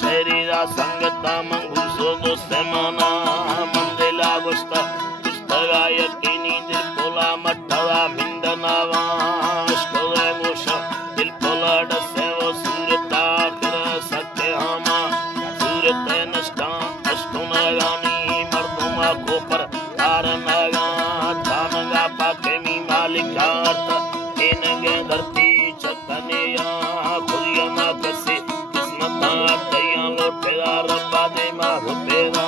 शरीरा संगता मंगुसो दोस्तेमाना मंदिला गुस्ता गुस्तगा यकीनी दिल पोला मट्टवा मिंदनावा स्कोले मोशा दिल पोला डसे वो सूरता कर सके हमा सूरत नष्टा अष्टुनगानी मर्दुमा को पर तारनगा थानगा पाकेमी मालिकात इनगे धरती चकनिया खुरिया ना कसे किस्मता तैया लोटेगा रब्बा दे मारुपेदा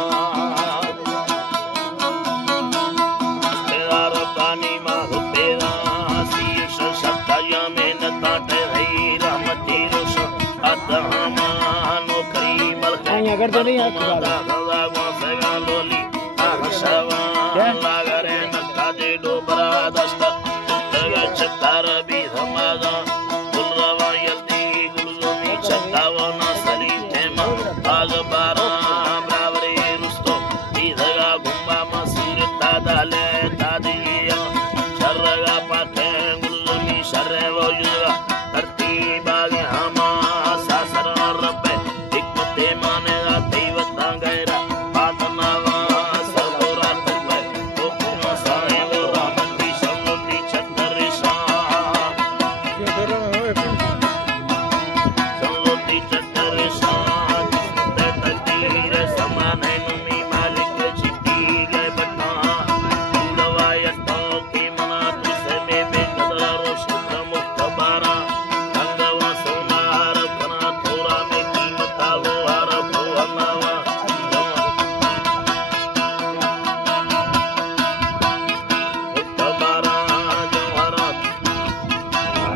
तेरा रब्बानी मारुपेदा सीश शब्दया मेहनता तेरी रहमती रोश अतहमा नौकरी मलखा अगर तो नहीं लोली आशवा लागरे नक्का दे डोबरा दस्ता चतार भी धमादा गुलरवा यल्दी गुलजोनी चतावना सली तेमा आग बारा ब्रावरे रुस्तो दीधगा गुम्बा मसीर तादाले तादिया शर्रगा पाथे गुलजोनी शर्रे वजुगा धरती बागे हमा सासर रब्बे हिकमते मानेगा देवता गैरा पातनावा सबोरा तब्बे हुकुम साहिब रहमती शम्मती चक्करिशा शम्मती चक्करिशा किस्मते तकदीर समाने नुमी मालिक चिट्टी गए बट्टा उड़वा यट्टो की मना तुसे में बेकदर रोशत मुख्तबारा रंगवा सोनार कना थोड़ा में कीमता वो हरफ हमावा मुख्तबारा जौहरत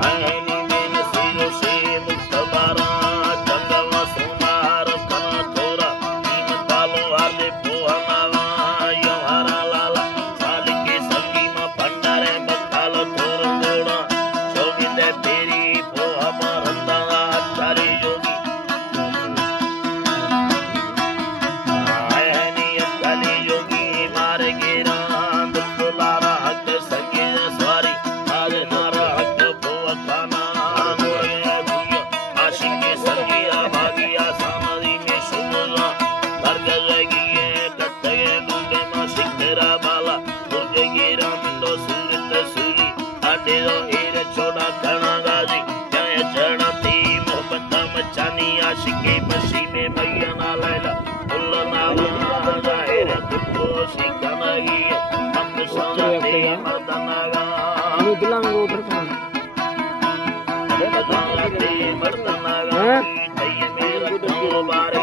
आईनी में नसीरो से मुख्तबारा रंगवा सोनार कना थोड़ा कीमता वो हरफ हमावा जौहरा लाला सालिके संगी मा भंडारे बखाल थोर गोड़ा चौगिंदे तेरी पो हमारंदा चारी जोगी आयनी अकली योगी मार गिरा दुलारा हक संगे सवारी आज नारा हक भुवखाना नूरे भुया आशिक संगिया भागिया सामरी में शुभला दर्ग लगिए कत्ते गुंडे मा सिकरा बाला दुर्गे गिरा मिंदो सूरत सूली आटे दो हीर छोड़ा कणा गाजी जय चढ़ती मोहब्बत मचानी आशिकी बशी में भैया ना लैला उल्ल नावा जाहिर कुत्तो शिकनगी हम शांति मदनगा ये दिला में वो उधर कौन मदनगा मदनगा तय मेरा मुबारक